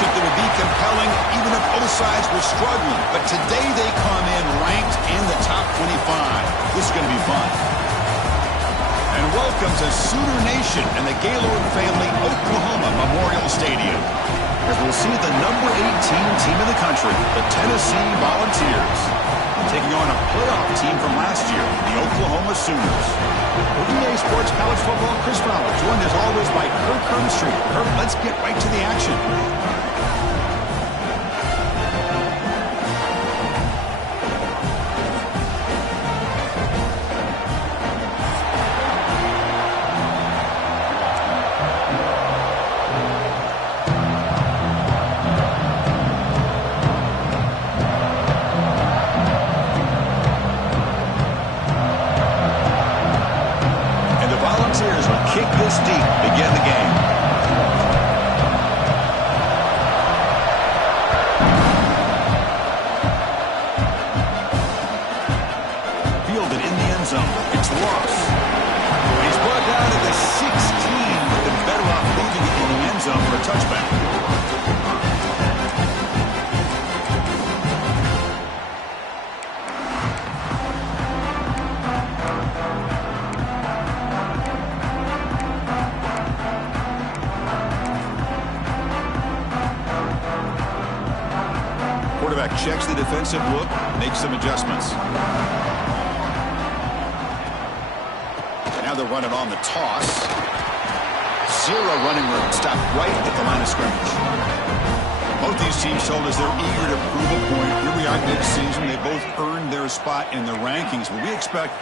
matchup that would be compelling even if both sides were struggling. But today they come in ranked in the top 25. This is going to be fun. And welcome to Sooner Nation and the Gaylord Family Oklahoma Memorial Stadium, as we'll see the number 18 team in the country, the Tennessee Volunteers, taking on a playoff team from last year, the Oklahoma Sooners. For EA Sports College Football, Chris Fowler, joined as always by Kirk Herbstreit. Kirk, let's get right to the action. Kick this deep, begin the game. Fielded in the end zone. It's Ross. He's brought down at the 16. Been better off leaving it in the end zone for a touchback. Quarterback checks the defensive look, makes some adjustments. Now they're running on the toss. Zero running room, stopped right at the line of scrimmage. Both these teams told us they're eager to prove a point. Here we are mid-season. They both earned their spot in the rankings, but we expect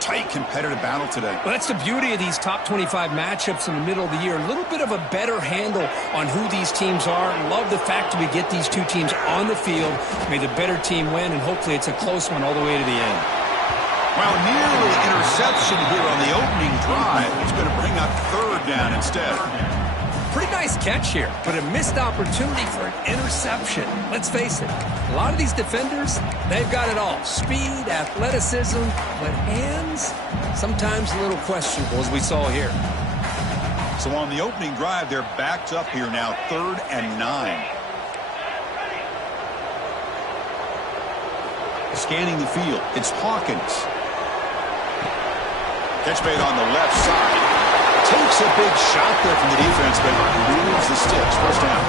tight competitive battle today. Well, that's the beauty of these top 25 matchups in the middle of the year. A little bit of a better handle on who these teams are. Love the fact that we get these two teams on the field. May the better team win, and hopefully it's a close one all the way to the end. Well, nearly interception here on the opening drive. It's going to bring up third down instead. Pretty nice catch here, but a missed opportunity for an interception. Let's face it, a lot of these defenders, they've got it all. Speed, athleticism, but hands, sometimes a little questionable, as we saw here. So on the opening drive, they're backed up here now, 3rd and 9. Scanning the field, it's Hawkins. Catch made on the left side. Takes a big shot there from the defense, but moves the sticks. First down.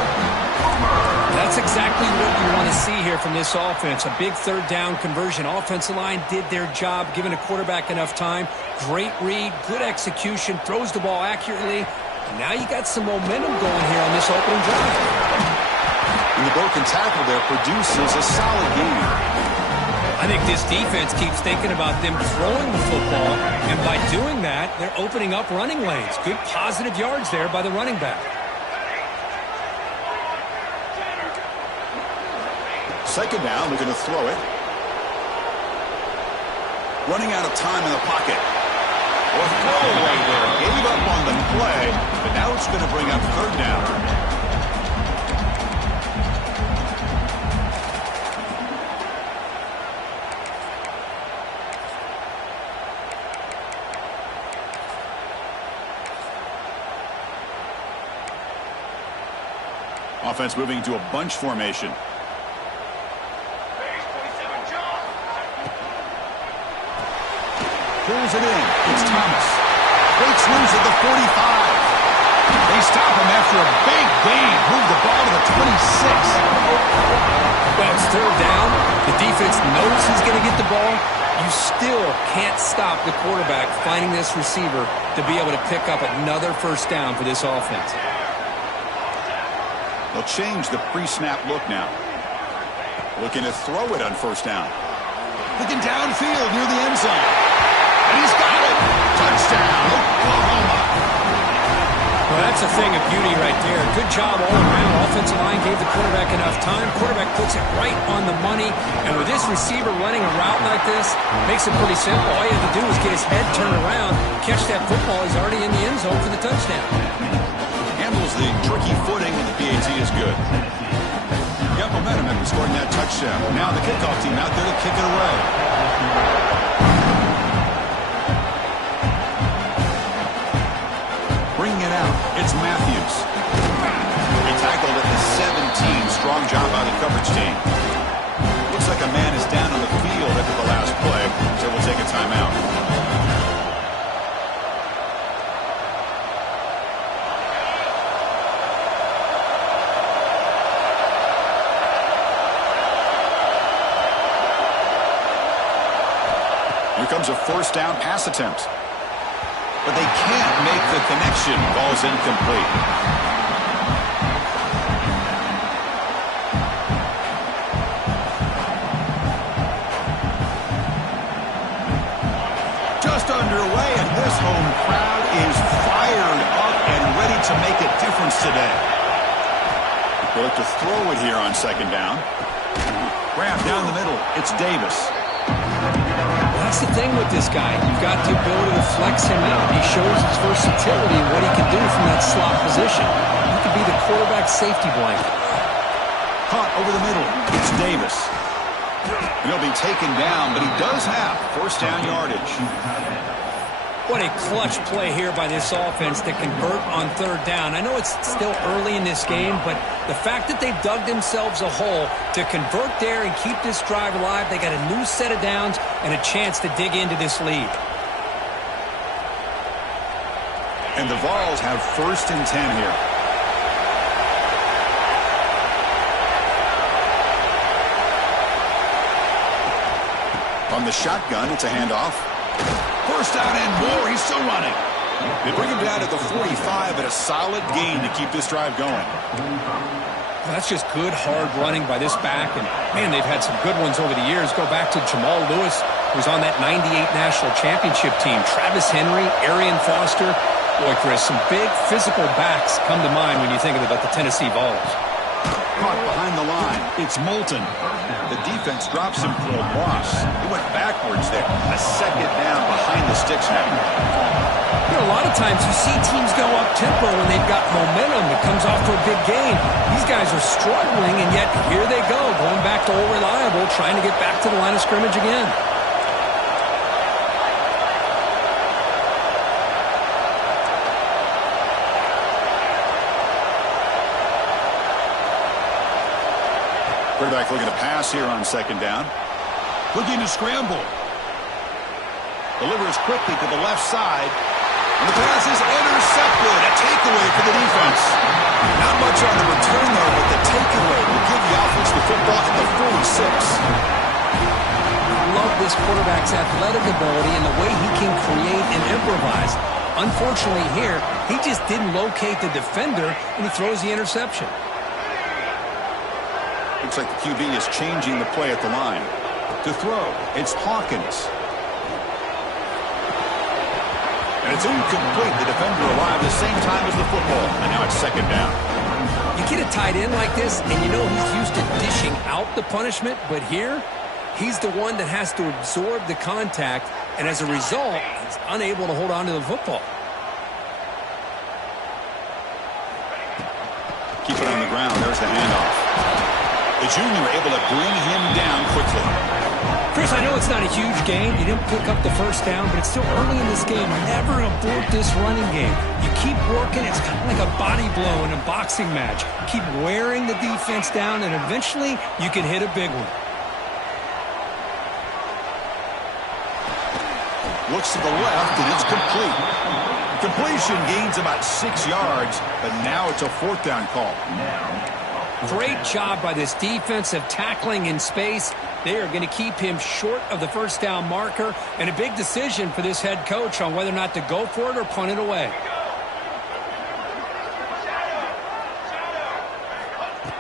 That's exactly what you want to see here from this offense. A big third down conversion. Offensive line did their job, giving the quarterback enough time. Great read, good execution, throws the ball accurately. And now you got some momentum going here on this opening drive. And the broken tackle there produces a solid game. I think this defense keeps thinking about them throwing the football, and by doing that, they're opening up running lanes. Good positive yards there by the running back. Second down, they're going to throw it. Running out of time in the pocket. Or throwaway there. Gave up on the play, but now it's going to bring up third down. Offense moving to a bunch formation. Pulls it in. It's Thomas. Breaks loose at the 45. They stop him after a big gain. Move the ball to the 26. Well, it's third down. The defense knows he's going to get the ball. You still can't stop the quarterback finding this receiver to be able to pick up another first down for this offense. They'll change the pre-snap look now. Looking to throw it on first down. Looking downfield near the end zone. And he's got it. Touchdown, Oklahoma. Well, that's a thing of beauty right there. Good job all around. Offensive line gave the quarterback enough time. Quarterback puts it right on the money. And with this receiver running a route like this, makes it pretty simple. All you have to do is get his head turned around, catch that football. He's already in the end zone for the touchdown. Handles the tricky footing, and the PAT is good. Got momentum after scoring that touchdown. Now the kickoff team out there to kick it away. Bringing it out, it's Matthews. He tackled at the 17. strong job by the coverage team. Looks like a man is down on the field after the last play, so we'll take a timeout. Here comes a first down pass attempt. But they can't make the connection. Ball's incomplete. Just underway, and this home crowd is fired up and ready to make a difference today. They look to throw it here on second down. Grab down the middle. It's Davis. That's the thing with this guy. You've got the ability to flex him out. He shows his versatility and what he can do from that slot position. He could be the quarterback safety blanket. Caught over the middle. It's Davis. And he'll be taken down, but he does have first down yardage. What a clutch play here by this offense to convert on third down. I know it's still early in this game, but the fact that they've dug themselves a hole to convert there and keep this drive alive, they got a new set of downs and a chance to dig into this lead. And the Vols have first and 10 here. On the shotgun, it's a handoff. First down and more. He's still running. They bring him down at the 45, but a solid gain to keep this drive going. That's just good, hard running by this back. And, man, they've had some good ones over the years. Go back to Jamal Lewis, who was on that 98 National Championship team. Travis Henry, Arian Foster. Boy, Chris, some big physical backs come to mind when you think about the Tennessee Vols. Caught behind the line. It's Moulton. The defense drops him for a loss. He went backwards there. A second down behind the sticks now. You know, a lot of times you see teams go up-tempo when they've got momentum. It comes off to a big gain. These guys are struggling, and yet here they go, going back to old reliable, trying to get back to the line of scrimmage again. Quarterback looking to pass here on second down. Looking to scramble. Delivers quickly to the left side. And the pass is intercepted. A takeaway for the defense. Not much on the return there, but the takeaway will give the offense the football at the 46. I love this quarterback's athletic ability and the way he can create and improvise. Unfortunately here, he just didn't locate the defender, and he throws the interception. Looks like the QB is changing the play at the line. To throw, it's Hawkins. And it's incomplete. The defender arrived at the same time as the football. And now it's second down. You get a tight end like this, and you know he's used to dishing out the punishment, but here, he's the one that has to absorb the contact, and as a result, he's unable to hold on to the football. Keep it on the ground. There's the handoff. The junior able to bring him down quickly. Chris, I know it's not a huge gain. You didn't pick up the first down, but it's still early in this game. Never abort this running game. You keep working. It's kind of like a body blow in a boxing match. Keep wearing the defense down, and eventually you can hit a big one. Looks to the left, and it's complete. Completion gains about 6 yards, but now it's a fourth down call. Great job by this defensive tackling in space. They are going to keep him short of the first down marker, and a big decision for this head coach on whether or not to go for it or punt it away.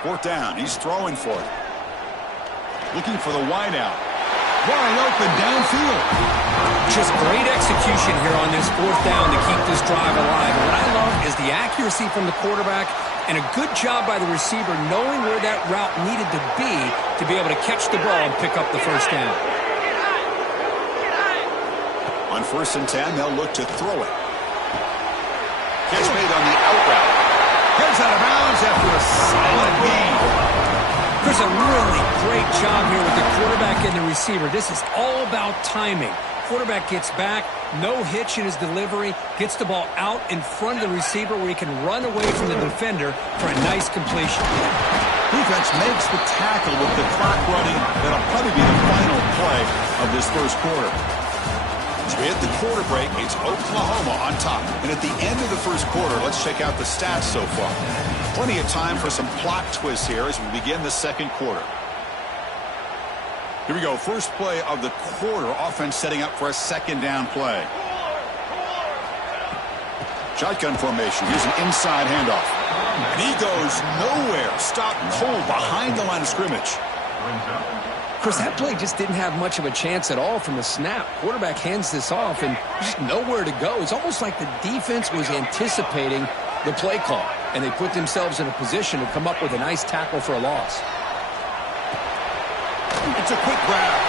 Fourth down. He's throwing for it. Looking for the wideout. Wide open downfield. Just great execution here on this fourth down to keep this drive alive. What I love is the accuracy from the quarterback and a good job by the receiver knowing where that route needed to be able to catch the ball and pick up the first down. On first and 10, they'll look to throw it. Catch made on the out route. Gets out of bounds after a solid gain. Chris, a really great job here with the quarterback and the receiver. This is all about timing. Quarterback gets back, no hitch in his delivery, gets the ball out in front of the receiver where he can run away from the defender for a nice completion. Defense makes the tackle with the clock running. That'll probably be the final play of this first quarter. As we hit the quarter break, it's Oklahoma on top. And at the end of the first quarter, let's check out the stats so far. Plenty of time for some plot twists here as we begin the second quarter. Here we go. First play of the quarter. Offense setting up for a second down play. Shotgun formation. Here's an inside handoff. And he goes nowhere. Stopped cold behind the line of scrimmage. Chris, that play just didn't have much of a chance at all from the snap. Quarterback hands this off and just nowhere to go. It's almost like the defense was anticipating the play call, and they put themselves in a position to come up with a nice tackle for a loss. It's a quick grab.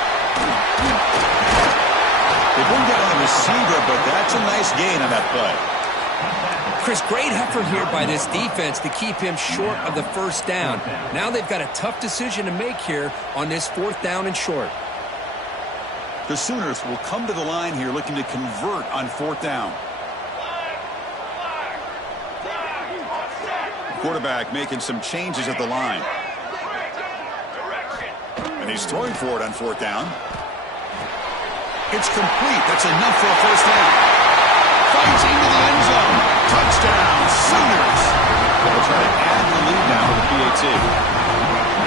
They bring down the receiver, but that's a nice gain on that play. Chris, great effort here by this defense to keep him short of the first down. Now they've got a tough decision to make here on this fourth down and short. The Sooners will come to the line here looking to convert on fourth down. Quarterback making some changes at the line. And he's throwing for it on fourth down. It's complete. That's enough for a first down. Fights into the end zone. Touchdown, Sooners. They'll try to add the lead now with the PAT.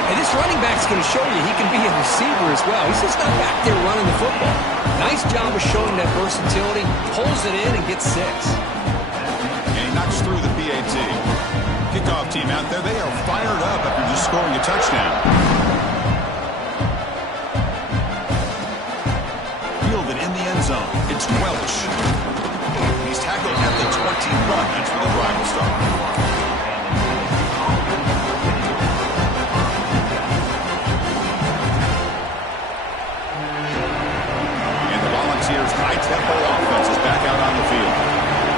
And this running back's going to show you he can be a receiver as well. He's just not back there running the football. Nice job of showing that versatility. Pulls it in and gets 6. And he knocks through the PAT. Kickoff team out there. They are fired up after just scoring a touchdown. Fielded in the end zone. It's Welch. He's tackled at the 21. That's where the drive will start. And the Volunteers' high-tempo offense is back out on the field.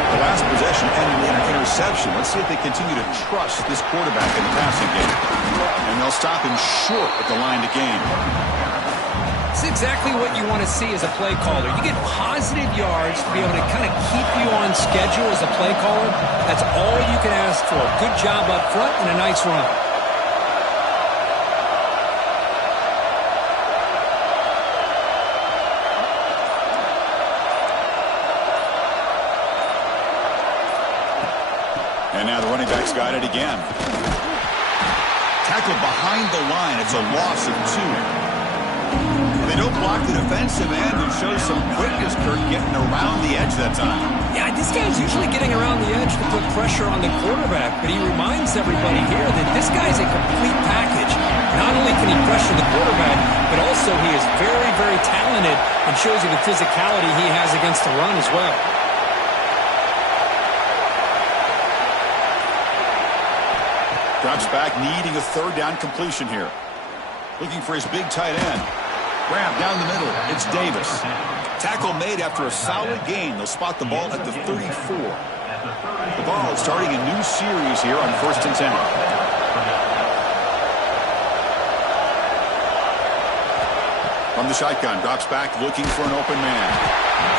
The last possession ended in an interception. Let's see if they continue to trust this quarterback in the passing game. And they'll stop him short at the line to gain. It's exactly what you want to see as a play caller. You get positive yards to be able to kind of keep you on schedule as a play caller. That's all you can ask for. Good job up front and a nice run. And now the running back's got it again. Tackled behind the line. It's a loss of 2. They don't block the defensive end, who shows some quickness, Kirk, getting around the edge that time. Yeah, this guy's usually getting around the edge to put pressure on the quarterback, but he reminds everybody here that this guy's a complete package. Not only can he pressure the quarterback, but also he is very, very talented and shows you the physicality he has against the run as well. Drops back, needing a third down completion here. Looking for his big tight end. Grab down the middle. It's Davis. Tackle made after a solid gain. They'll spot the ball at the 34. The ball starting a new series here on 1st and 10. From the shotgun, drops back looking for an open man.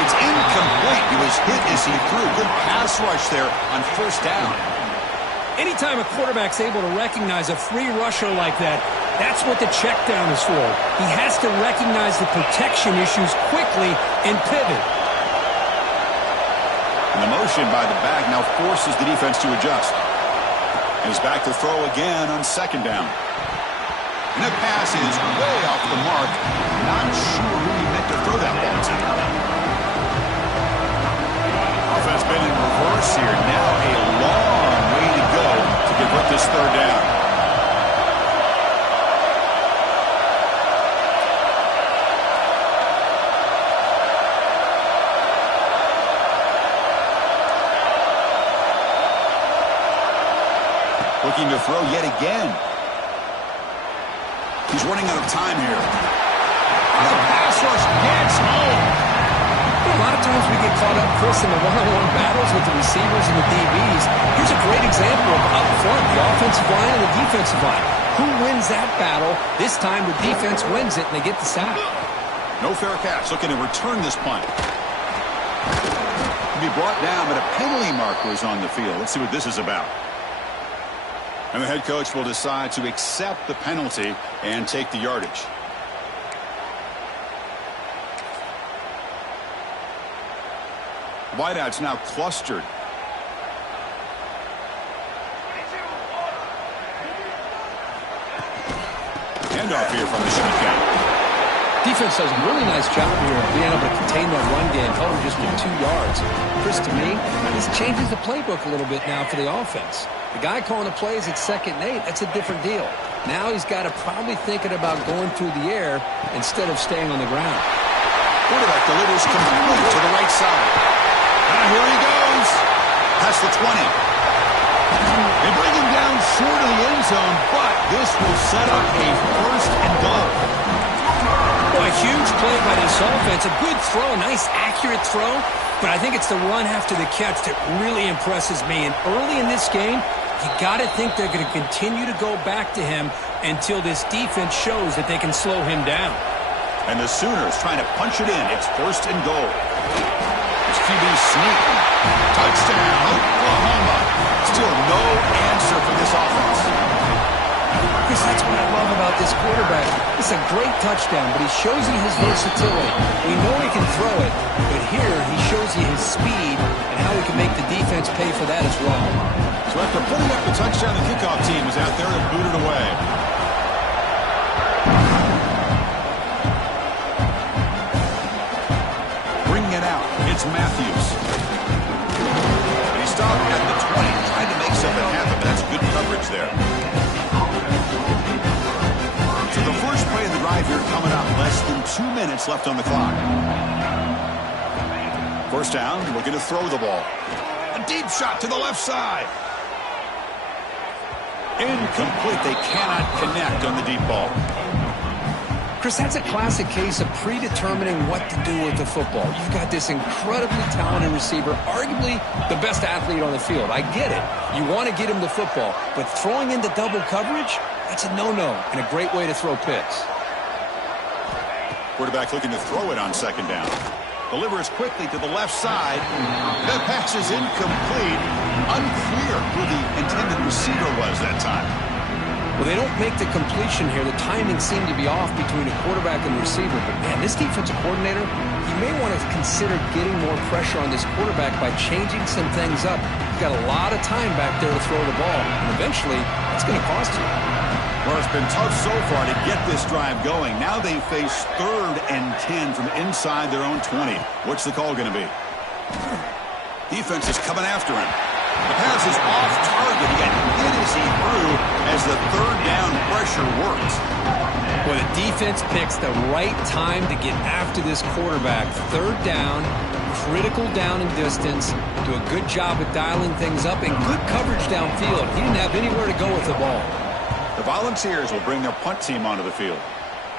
It's incomplete. He was hit as he threw. Good pass rush there on 1st down. Anytime a quarterback's able to recognize a free rusher like that, that's what the check down is for. He has to recognize the protection issues quickly and pivot. And the motion by the back now forces the defense to adjust. And he's back to throw again on 2nd down. And that pass is way off the mark. Not sure who he meant to throw that ball to. Offense been in reverse here. Now a long way to go to convert this 3rd down. Looking to throw yet again. He's running out of time here. And the pass rush gets home. A lot of times we get caught up, Chris, in the one-on-one battles with the receivers and the DBs. Here's a great example of up front, the offensive line and the defensive line. Who wins that battle? This time the defense wins it, and they get the sack. No fair catch. Looking to return this punt. Be brought down, but a penalty marker is on the field. Let's see what this is about. And the head coach will decide to accept the penalty and take the yardage. Wideouts now clustered. Handoff here from the shotgun. Defense does a really nice job here of being able to contain that run game, held him just with 2 yards. Chris, to me, this changes the playbook a little bit now for the offense. The guy calling the plays at 2nd and 8, that's a different deal. Now he's got to probably thinking about going through the air instead of staying on the ground. Quarterback delivers complete to the right side. And here he goes. Past the 20. They bring him down short of the end zone, but this will set up a 1st and goal. Well, a huge play by this offense. A good throw, a nice accurate throw, but I think it's the run after the catch that really impresses me. And early in this game, you got to think they're going to continue to go back to him until this defense shows that they can slow him down. And the Sooners trying to punch it in. It's 1st and goal. It's QB sneak. Touchdown, Oklahoma. Still no answer for this offense. Because that's what I love about this quarterback. It's a great touchdown, but he shows you his versatility. We know he can throw it, but here he shows you his speed and how he can make the defense pay for that as well. So after putting up the touchdown, the kickoff team is out there and booted away. Bringing it out, it's Matthews. And he stopped at the 20, trying to make something happen, but that's good coverage there. So the first play of the drive here coming up, less than 2 minutes left on the clock. First down, looking to throw the ball. A deep shot to the left side. Incomplete. They cannot connect on the deep ball. Chris, that's a classic case of predetermining what to do with the football. You've got this incredibly talented receiver, arguably the best athlete on the field. I get it. You want to get him the football, but throwing into double coverage, that's a no-no and a great way to throw picks. Quarterback looking to throw it on 2nd down. Delivers quickly to the left side. That pass is incomplete. Unclear who the intended receiver was that time. Well, they don't make the completion here. The timing seemed to be off between the quarterback and the receiver. But, man, this defensive coordinator, he may want to consider getting more pressure on this quarterback by changing some things up. He's got a lot of time back there to throw the ball. And eventually, that's going to cost you. Well, it's been tough so far to get this drive going. Now they face 3rd and 10 from inside their own 20. What's the call going to be? Defense is coming after him. The pass is off target. He got hit as he threw as the 3rd down pressure works. Well, the defense picks the right time to get after this quarterback. 3rd down, critical down and distance. Do a good job of dialing things up and good coverage downfield. He didn't have anywhere to go with the ball. The Volunteers will bring their punt team onto the field.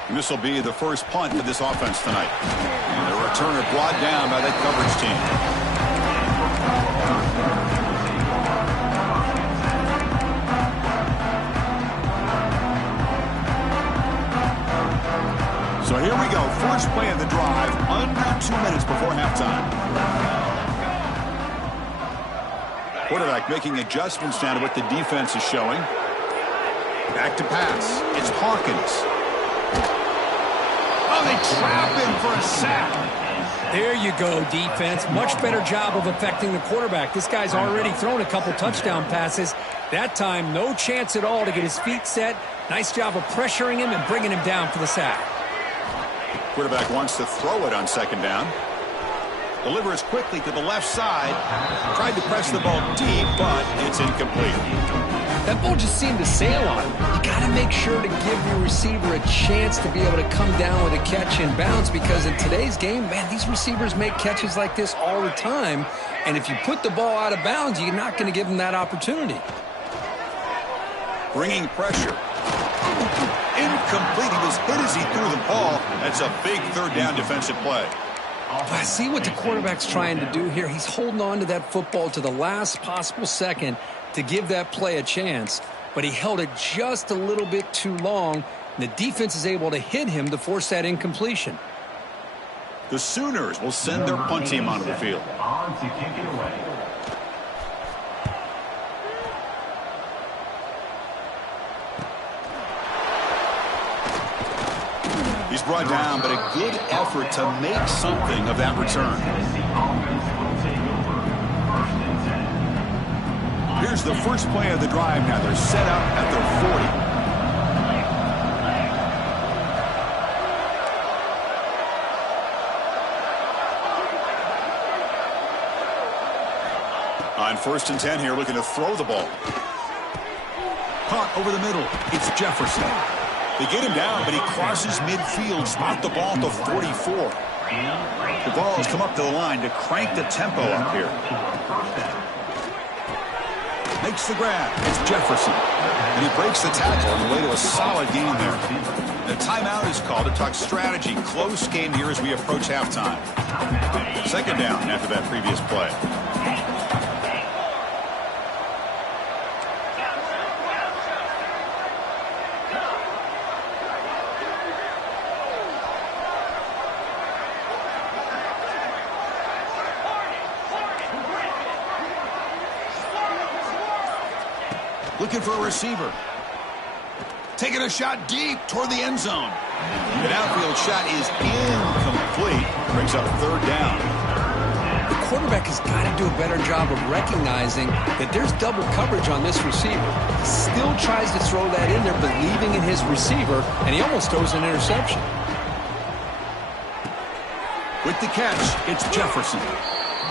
And this will be the first punt for this offense tonight. And the returner brought down by that coverage team. So here we go. First play of the drive, under 2 minutes before halftime. Quarterback making adjustments now to what the defense is showing. Back to pass. It's Hawkins. Oh, they trap him for a sack. There you go, defense. Much better job of affecting the quarterback. This guy's already thrown a couple touchdown passes. That time, no chance at all to get his feet set. Nice job of pressuring him and bringing him down for the sack. Quarterback wants to throw it on 2nd down. Delivers quickly to the left side. Tried to press the ball deep, but it's incomplete. That ball just seemed to sail on him. You got to make sure to give your receiver a chance to be able to come down with a catch and bounce, because in today's game, man, these receivers make catches like this all the time. And if you put the ball out of bounds, you're not going to give them that opportunity. Bringing pressure. Incomplete. He was hit as he threw the ball. That's a big 3rd down defensive play. I see what the quarterback's trying to do here. He's holding on to that football to the last possible second to give that play a chance, but he held it just a little bit too long, and the defense is able to hit him to force that incompletion. The Sooners will send their punt team onto the field. On to kick it away. brought down, but a good effort to make something of that return. Here's the first play of the drive now. They're set up at their 40. On 1st and 10 here, looking to throw the ball. Caught over the middle. It's Jefferson. They get him down, but he crosses midfield. Spot the ball at the 44. The ball has come up to the line to crank the tempo up here. Makes the grab. It's Jefferson. And he breaks the tackle on the way to a solid gain there. The timeout is called to talk strategy. Close game here as we approach halftime. 2nd down after that previous play. Looking for a receiver. Taking a shot deep toward the end zone. An outfield shot is incomplete. Brings up 3rd down. The quarterback has got to do a better job of recognizing that there's double coverage on this receiver. He still tries to throw that in there, believing in his receiver, and he almost throws an interception. With the catch, it's Jefferson.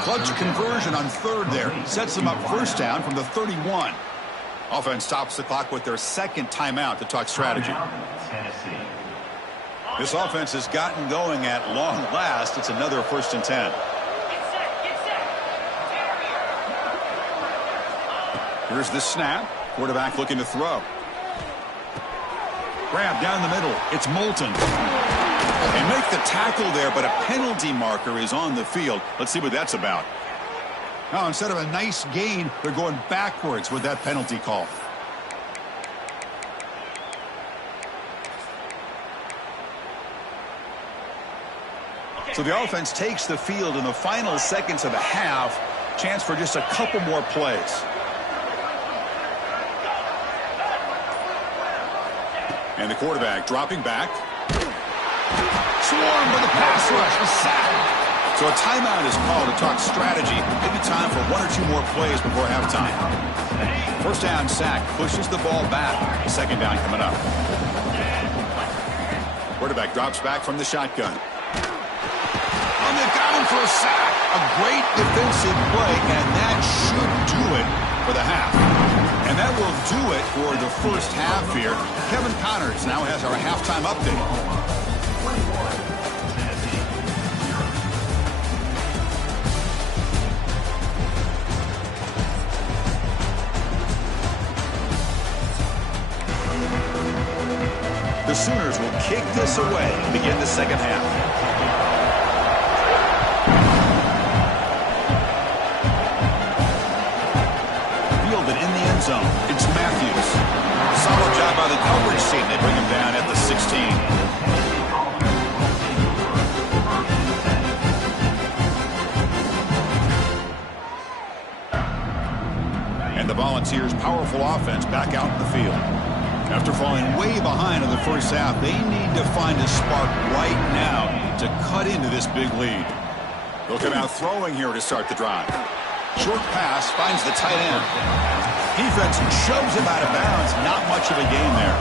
Clutch conversion on 3rd there. Sets them up 1st down from the 31. Offense stops the clock with their 2nd timeout to talk strategy. This offense has gotten going at long last. It's another 1st and 10. Here's the snap. Quarterback looking to throw. Grab down the middle. It's Moulton. They make the tackle there, but a penalty marker is on the field. Let's see what that's about. Now, instead of a nice gain, they're going backwards with that penalty call. So the offense takes the field in the final seconds of the half. Chance for just a couple more plays. And the quarterback dropping back. Swarmed with a pass rush. A sack. So a timeout is called to talk strategy. Maybe time for 1 or 2 more plays before halftime. 1st down sack pushes the ball back. 2nd down coming up. Quarterback drops back from the shotgun. And they've got him for a sack. A great defensive play, and that should do it for the half. And that will do it for the 1st half here. Kevin Connors now has our halftime update. The Sooners will kick this away to begin the 2nd half. Fielded in the end zone. It's Matthews. Solid job by the coverage team. They bring him down at the 16. And the Volunteers' powerful offense back out in the field. After falling way behind in the 1st half, they need to find a spark right now to cut into this big lead. They'll come out throwing here to start the drive. Short pass finds the tight end. Defense shoves him out of bounds. Not much of a gain there.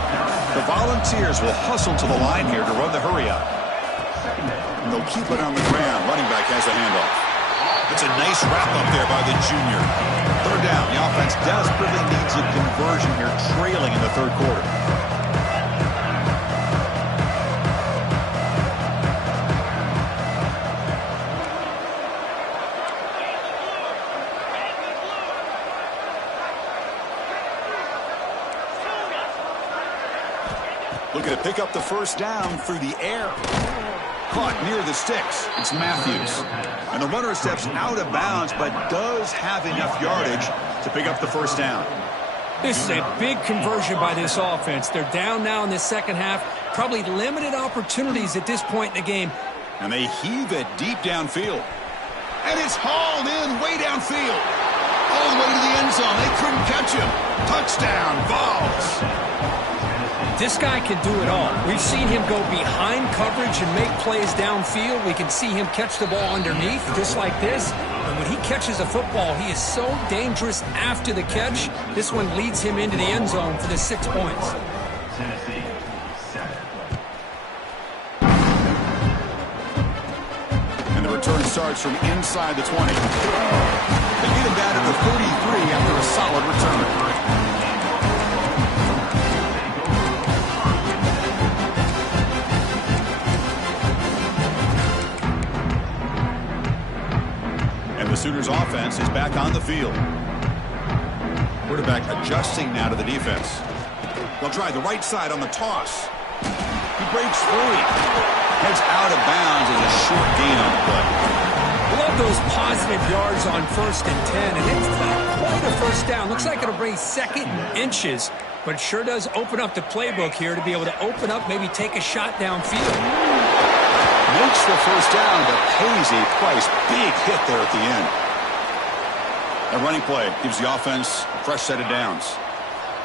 The Volunteers will hustle to the line here to run the hurry up. And they'll keep it on the ground. Running back has the handoff. It's a nice wrap up there by the junior. 3rd down. The offense desperately needs a conversion here, trailing in the 3rd quarter. Looking to pick up the 1st down through the air. Caught near the sticks. It's Matthews. And the runner steps out of bounds, but does have enough yardage to pick up the 1st down. This is a big conversion by this offense. They're down now in the 2nd half. Probably limited opportunities at this point in the game. And they heave it deep downfield. And it's hauled in way downfield. All the way to the end zone. They couldn't catch him. Touchdown, Vols. This guy can do it all. We've seen him go behind coverage and make plays downfield. We can see him catch the ball underneath just like this. And when he catches a football, he is so dangerous after the catch. This one leads him into the end zone for the 6 points. And the return starts from inside the 20. They get him down to the 33 after a solid return. The Sooners offense is back on the field. Quarterback adjusting now to the defense. They'll try the right side on the toss. He breaks free. Heads out of bounds as a short gain on the play. Love those positive yards on 1st and 10, and it's not quite a first down. Looks like it'll bring 2nd and inches, but it sure does open up the playbook here to be able to open up, maybe take a shot downfield. Makes the first down, but pays a price. Big hit there at the end. A running play gives the offense a fresh set of downs.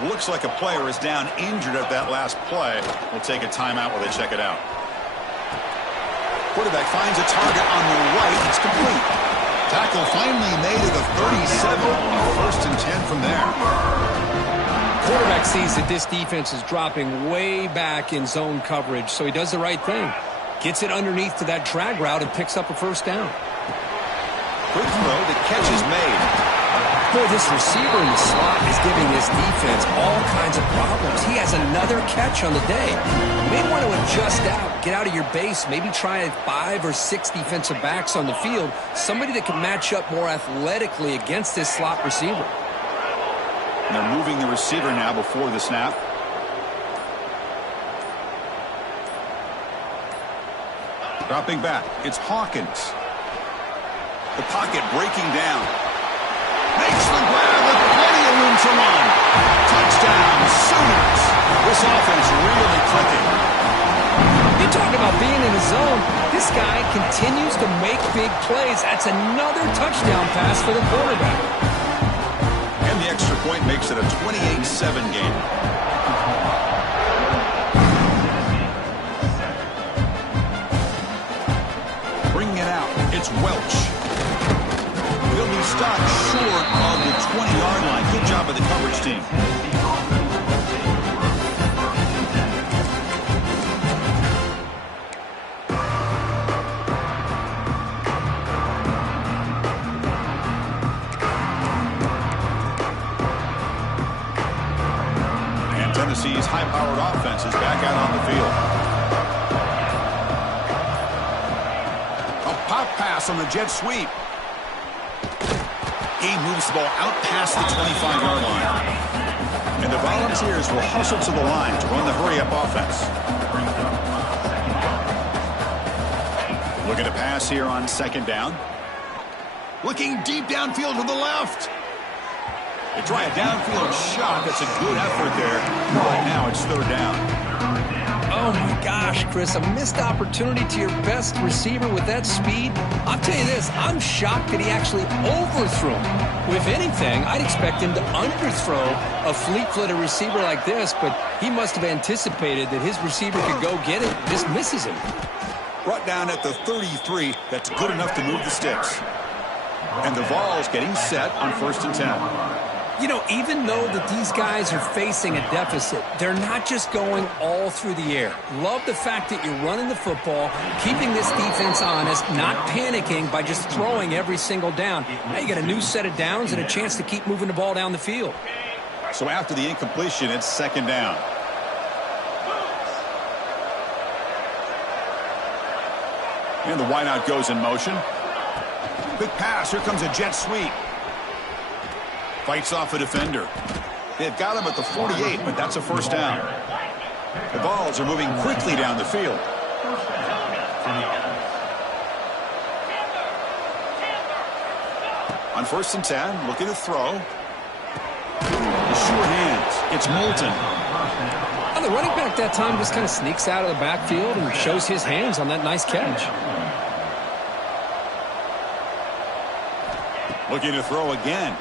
Looks like a player is down injured at that last play. We'll take a timeout while they check it out. Quarterback finds a target on the right. It's complete. Tackle finally made at the 37. 1st and 10 from there. Quarterback sees that this defense is dropping way back in zone coverage, so he does the right thing. Gets it underneath to that drag route and picks up a first down. Quick throw, the catch is made. Boy, this receiver in the slot is giving this defense all kinds of problems. He has another catch on the day. You may want to adjust out, get out of your base, maybe try 5 or 6 defensive backs on the field, somebody that can match up more athletically against this slot receiver. And they're moving the receiver now before the snap. Dropping back, it's Hawkins. The pocket breaking down. Makes the grab with plenty of room to run. Touchdown, Sooners. This offense really clicking. You talk about being in the zone. This guy continues to make big plays. That's another touchdown pass for the quarterback. And the extra point makes it a 28-7 game. It's Welch. He'll be stopped short of the 20-yard line. Good job of the coverage team. And Tennessee's high-powered offense is back out on the field. Pop pass on the jet sweep. Game moves the ball out past the 25-yard line. And the Volunteers will hustle to the line to run the hurry-up offense. Look at a pass here on 2nd down. Looking deep downfield to the left. They try a downfield shot. That's a good effort there. But now it's 3rd down. Oh, my gosh, Chris, a missed opportunity to your best receiver with that speed. I'll tell you this, I'm shocked that he actually overthrew him. If anything, I'd expect him to underthrow a fleet-footed receiver like this, but he must have anticipated that his receiver could go get it. Just misses him. Brought down at the 33. That's good enough to move the sticks. And the Vols getting set on 1st and 10. You know, even though that these guys are facing a deficit, they're not just going all through the air. Love the fact that you're running the football, keeping this defense honest, not panicking by just throwing every single down. Now you got a new set of downs and a chance to keep moving the ball down the field. So after the incompletion, it's 2nd down. And the wideout goes in motion. Quick pass. Here comes a jet sweep. Fights off a defender. They've got him at the 48, but that's a first down. The Vols are moving quickly down the field. On 1st and 10, looking to throw. The sure hands. It's Moulton. Well, the running back that time just kind of sneaks out of the backfield and shows his hands on that nice catch. Looking to throw again.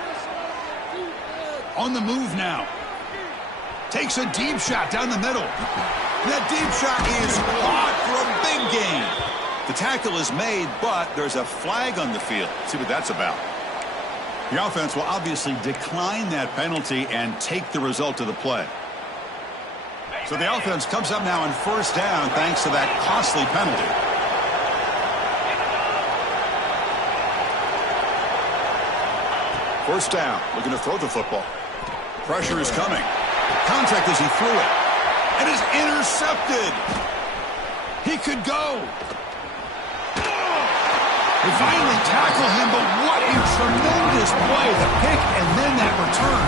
On the move now. Takes a deep shot down the middle. That deep shot is caught for a big gain. The tackle is made, but there's a flag on the field. See what that's about. The offense will obviously decline that penalty and take the result of the play. So the offense comes up now on first down thanks to that costly penalty. First down, looking to throw the football. Pressure is coming. Contact as he threw it. It is intercepted. He could go. They finally tackle him, but what a tremendous play. The pick and then that return.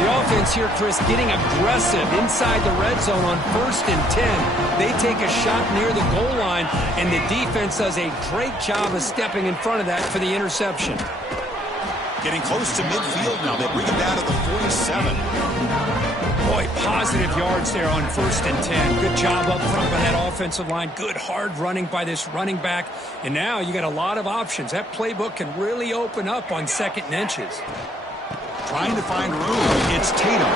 The offense here, Chris, getting aggressive inside the red zone on 1st and 10. They take a shot near the goal line, and the defense does a great job of stepping in front of that for the interception. Getting close to midfield now. They bring him down to the 47. Boy, positive yards there on 1st and 10. Good job up front by that offensive line. Good hard running by this running back. And now you got a lot of options. That playbook can really open up on 2nd and inches. Trying to find room. It's Tatum.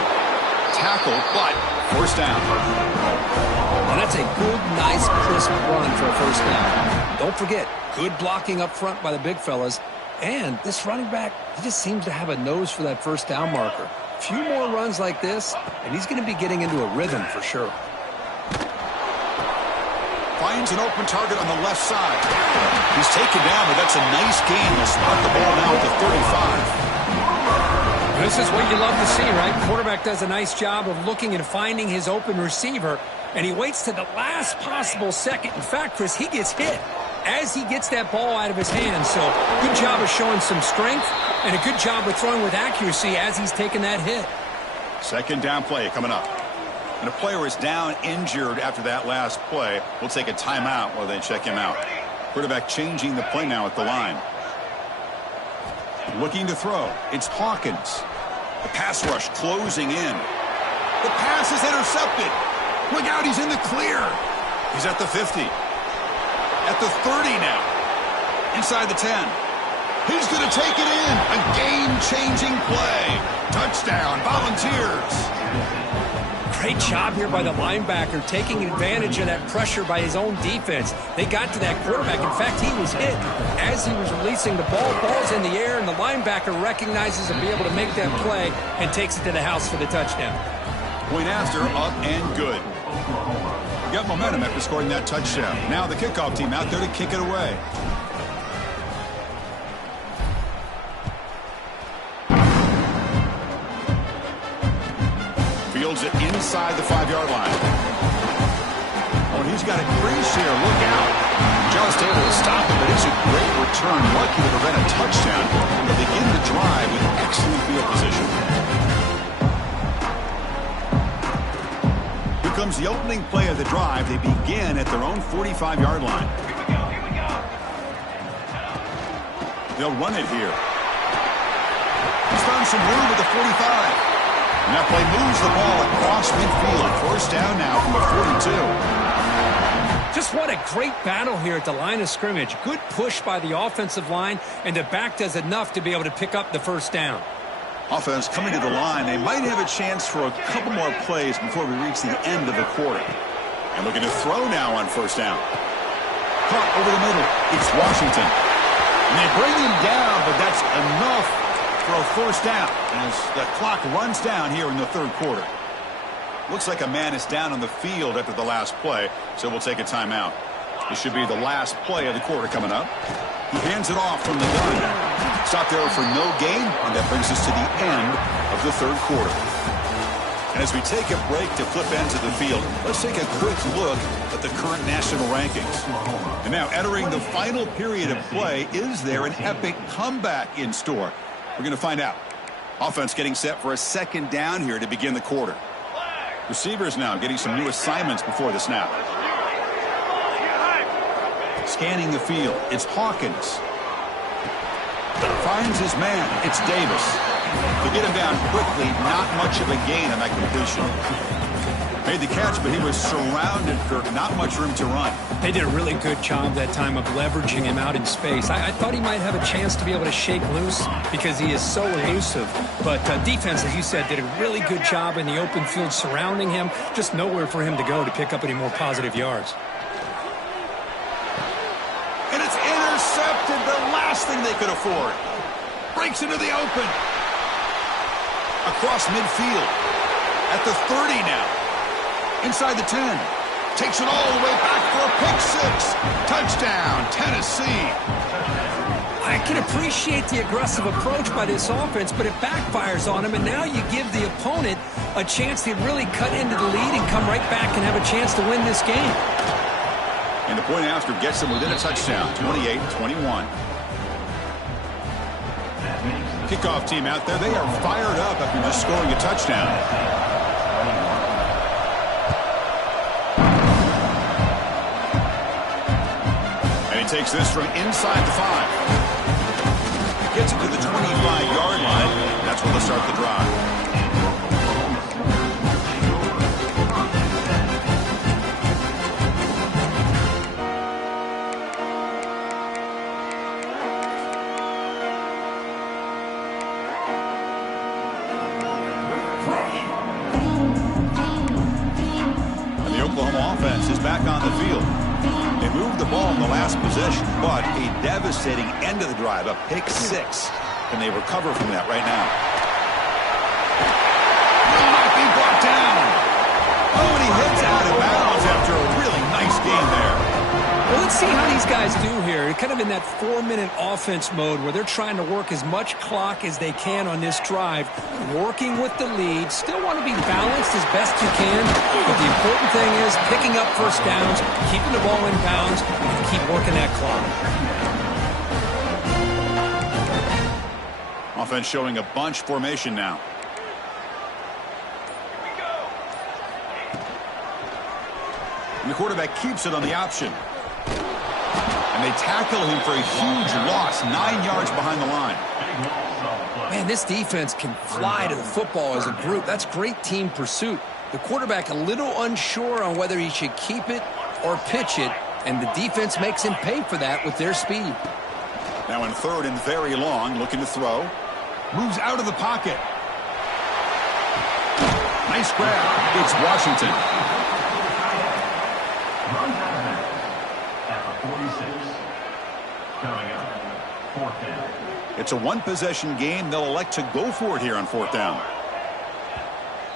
Tackle, but first down. And that's a good, nice, crisp run for a first down. Don't forget, good blocking up front by the big fellas. And this running back, he just seems to have a nose for that first down marker. A few more runs like this, and he's going to be getting into a rhythm for sure. Finds an open target on the left side. He's taken down, but that's a nice gain. They'll spot the ball now at the 35. This is what you love to see, right? Quarterback does a nice job of looking and finding his open receiver, and he waits to the last possible second. In fact, Chris, he gets hit as he gets that ball out of his hands. So good job of showing some strength and a good job of throwing with accuracy as he's taking that hit. Second down play coming up. And a player is down injured after that last play. We'll take a timeout while they check him out. Quarterback changing the play now at the line. Looking to throw. It's Hawkins. The pass rush closing in. The pass is intercepted. Look out, he's in the clear. He's at the 50. At the 30 now. Inside the 10. He's going to take it in. A game-changing play. Touchdown, Volunteers. Great job here by the linebacker, taking advantage of that pressure by his own defense. They got to that quarterback. In fact, he was hit as he was releasing the ball. Ball's in the air, and the linebacker recognizes and be able to make that play and takes it to the house for the touchdown. Point after, up and good. Got momentum after scoring that touchdown. Now the kickoff team out there to kick it away. Fields it inside the 5-yard line. Oh, and he's got a crease here. Look out. Just able to stop it, but it's a great return. Lucky to prevent a touchdown. They begin the drive with excellent field position. Comes the opening play of the drive. They begin at their own 45-yard line. Here we go. They'll run it here. He's found some room at the 45. And that play moves the ball across midfield. First down now from the 42. Just what a great battle here at the line of scrimmage. Good push by the offensive line, and the back does enough to be able to pick up the first down. Offense coming to the line. They might have a chance for a couple more plays before we reach the end of the quarter. And looking to throw now on first down. Caught over the middle. It's Washington. And they bring him down, but that's enough for a first down as the clock runs down here in the third quarter. Looks like a man is down on the field after the last play, so we'll take a timeout. This should be the last play of the quarter coming up. He hands it off from the gun. Stop there for no gain, and that brings us to the end of the third quarter. And as we take a break to flip ends of the field, let's take a quick look at the current national rankings. And now entering the final period of play, is there an epic comeback in store? We're going to find out. Offense getting set for a second down here to begin the quarter. Receivers now getting some new assignments before the snap. Scanning the field, it's Hawkins. Finds his man, it's Davis. To get him down quickly, not much of a gain on that completion. Made the catch, but he was surrounded, Kirk. Not much room to run. They did a really good job that time of leveraging him out in space. I thought he might have a chance to be able to shake loose because he is so elusive. But defense, as you said, did a really good job in the open field surrounding him. Just nowhere for him to go to pick up any more positive yards. And it's intercepted, the last thing they could afford. Breaks into the open. Across midfield. At the 30 now. Inside the 10. Takes it all the way back for a pick six. Touchdown, Tennessee. I can appreciate the aggressive approach by this offense, but it backfires on him, and now you give the opponent a chance to really cut into the lead and come right back and have a chance to win this game. And the point after gets them within a touchdown, 28-21. Kickoff team out there, they are fired up after just scoring a touchdown. Takes this from inside the 5. Gets it to the 25-yard line. That's where they'll start the drive. And the Oklahoma offense is back on the field. They moved the ball in the last possession, but a devastating end of the drive, a pick six. Can they recover from that right now? Will not be brought down. Oh, and he hits out of bounds after a really nice game there. Well, let's see how these guys do here. Kind of in that 4-minute offense mode where they're trying to work as much clock as they can on this drive, working with the lead. Still want to be balanced as best you can, but the important thing is picking up first downs, keeping the ball in bounds, and keep working that clock. Offense showing a bunch formation now. And the quarterback keeps it on the option. And they tackle him for a huge loss, 9 yards behind the line. Man, this defense can fly to the football as a group. That's great team pursuit. The quarterback a little unsure on whether he should keep it or pitch it, and the defense makes him pay for that with their speed. Now in 3rd and very long, looking to throw. Moves out of the pocket. Nice grab. It's Washington. It's a one-possession game. They'll elect to go for it here on 4th down.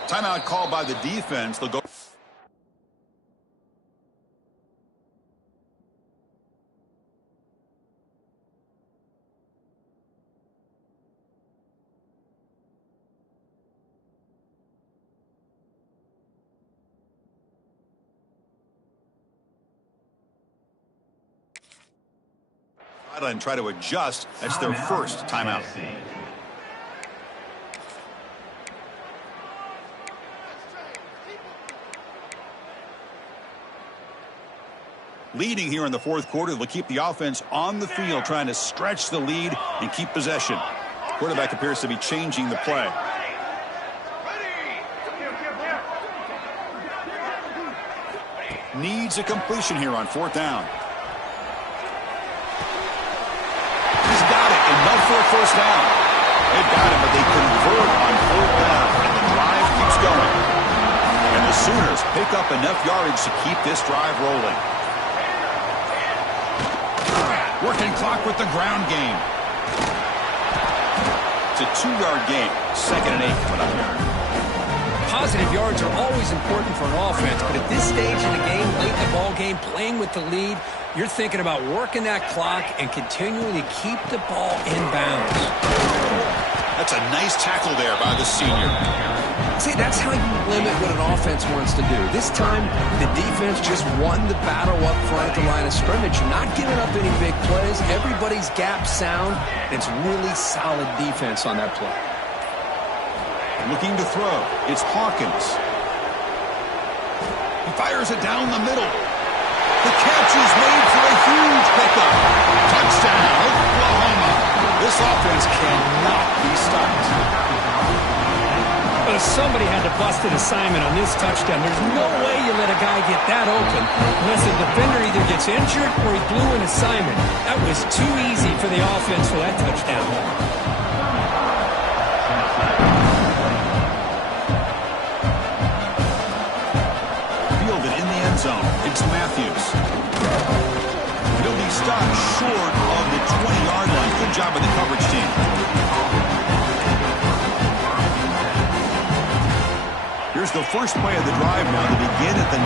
Timeout called by the defense. They'll go. And try to adjust. That's their first timeout. Leading here in the 4th quarter, they'll keep the offense on the field, trying to stretch the lead and keep possession. Quarterback appears to be changing the play. Needs a completion here on 4th down. Enough for a first down. They've got it, but they convert on 4th down, and the drive keeps going. And the Sooners pick up enough yardage to keep this drive rolling. Working clock with the ground game. It's a 2-yard gain. 2nd and 8 coming up here. Positive yards are always important for an offense, but at this stage in the game, late in the ball game, playing with the lead, you're thinking about working that clock and continuing to keep the ball in bounds. That's a nice tackle there by the senior. See, that's how you limit what an offense wants to do. This time, the defense just won the battle up front at the line of scrimmage, not giving up any big plays. Everybody's gap sound, and it's really solid defense on that play. Looking to throw. It's Hawkins. He fires it down the middle. The catch is made for a huge pickup. Touchdown, Oklahoma. This offense cannot be stopped. But as somebody had to bust an assignment on this touchdown. There's no way you let a guy get that open unless the defender either gets injured or he blew an assignment. That was too easy for the offense for that touchdown. Fielded in the end zone. It's Matthews. He'll be stopped short of the 20-yard line. Good job by the coverage team. Here's the first play of the drive now to begin at the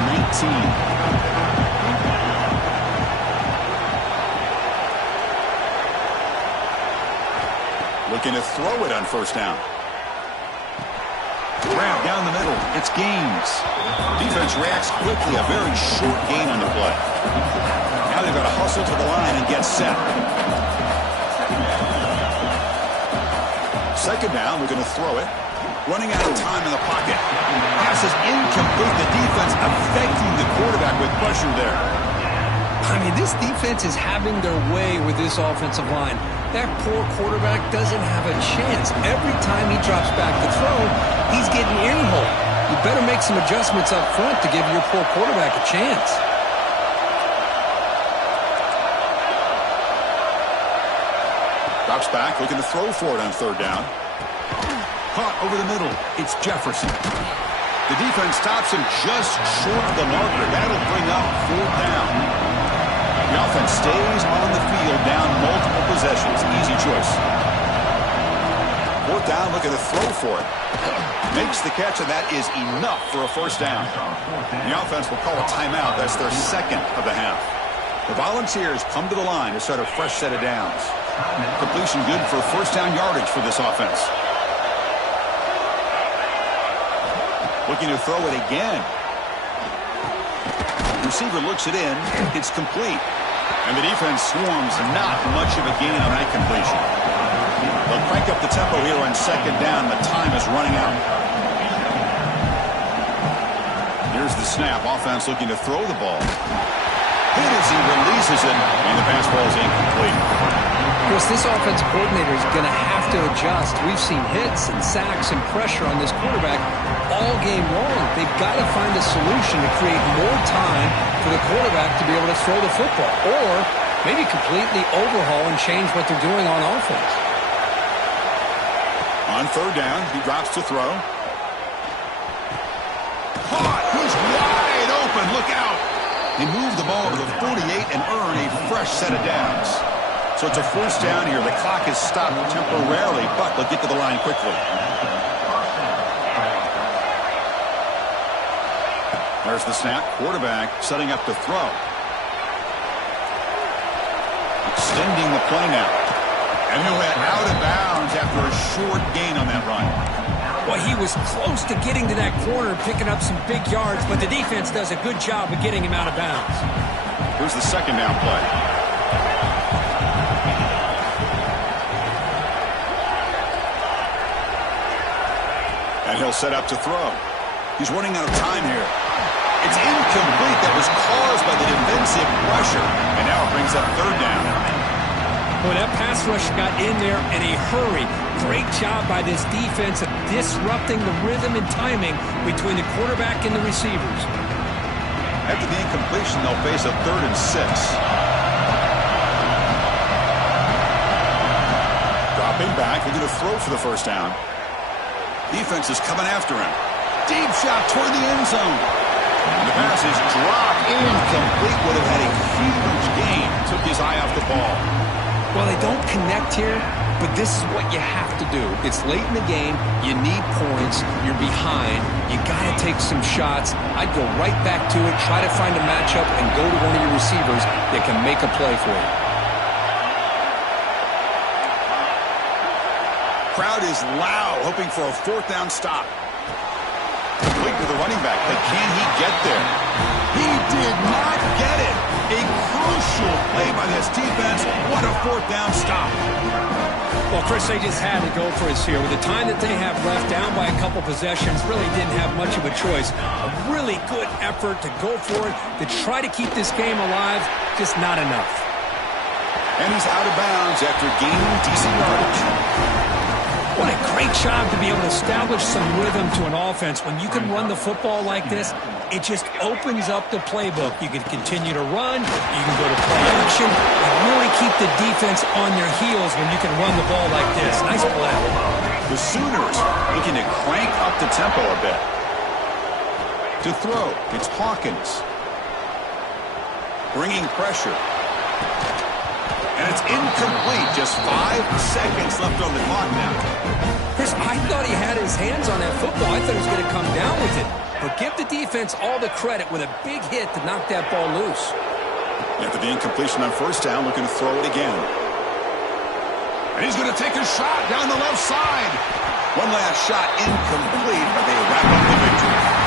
19. Looking to throw it on first down. Grab down the middle. It's Gaines. Defense reacts quickly. A very short gain on the play. Now they've got to hustle to the line and get set. Second down. We're going to throw it. Running out of time in the pocket. Pass is incomplete. The defense affecting the quarterback with pressure there. I mean, this defense is having their way with this offensive line. That poor quarterback doesn't have a chance. Every time he drops back to throw, he's getting earholed. You better make some adjustments up front to give your poor quarterback a chance. Drops back, looking to throw for it on third down. Caught over the middle. It's Jefferson. The defense stops him just short of the marker. That'll bring up fourth down. The offense stays on the field down multiple possessions. Easy choice. Fourth down, looking to throw for it. Makes the catch, and that is enough for a first down. The offense will call a timeout. That's their second of the half. The Volunteers come to the line to start a fresh set of downs. Completion good for first down yardage for this offense. Looking to throw it again. Receiver looks it in. It's complete. And the defense swarms. Not much of a gain on that completion. They'll crank up the tempo here on second down. The time is running out. Here's the snap. Offense looking to throw the ball. Hit as he releases it. And the pass ball is incomplete. Of course, this offensive coordinator is going to have to adjust. We've seen hits and sacks and pressure on this quarterback all game long. They've got to find a solution to create more time for the quarterback to be able to throw the football, or maybe completely overhaul and change what they're doing on offense. On third down, he drops to throw. Caught! He's wide open! Look out! They move the ball to the 48 and earn a fresh set of downs. So it's a first down here. The clock is stopped temporarily, but they'll get to the line quickly. There's the snap. Quarterback setting up to throw. Extending the play now. And he'll head out of bounds after a short gain on that run. Well, he was close to getting to that corner, picking up some big yards, but the defense does a good job of getting him out of bounds. Here's the second down play. And he'll set up to throw. He's running out of time here. It's incomplete. That was caused by the defensive pressure. And now it brings up third down. Boy, that pass rush got in there in a hurry. Great job by this defense of disrupting the rhythm and timing between the quarterback and the receivers. After the incompletion, they'll face a 3rd and 6. Dropping back, looking to throw for the first down. Defense is coming after him. Deep shot toward the end zone. And the pass is dropped. Incomplete. Would have had a huge gain. Took his eye off the ball. Well, they don't connect here, but this is what you have to do. It's late in the game. You need points. You're behind. You got to take some shots. I'd go right back to it, try to find a matchup, and go to one of your receivers that can make a play for you. Crowd is loud, hoping for a fourth down stop. Complete to the running back, but can he get there? He did not get it. A crucial play by this defense. What a fourth down stop. Well, Chris, they just had to go for us here. With the time that they have left, down by a couple possessions, really didn't have much of a choice. A really good effort to go for it, to try to keep this game alive, just not enough. And he's out of bounds after gaining decent yardage. What a great job to be able to establish some rhythm to an offense. When you can run the football like this, it just opens up the playbook. You can continue to run, you can go to play action, and really keep the defense on their heels when you can run the ball like this. Nice play. The Sooners looking to crank up the tempo a bit. To throw, it's Hawkins. Bringing pressure. And it's incomplete. Just 5 seconds left on the clock now. Chris, I thought he had his hands on that football. I thought he was going to come down with it. But give the defense all the credit with a big hit to knock that ball loose. After the incompletion on first down, looking to throw it again. And he's going to take a shot down the left side. One last shot incomplete, but they wrap up the victory.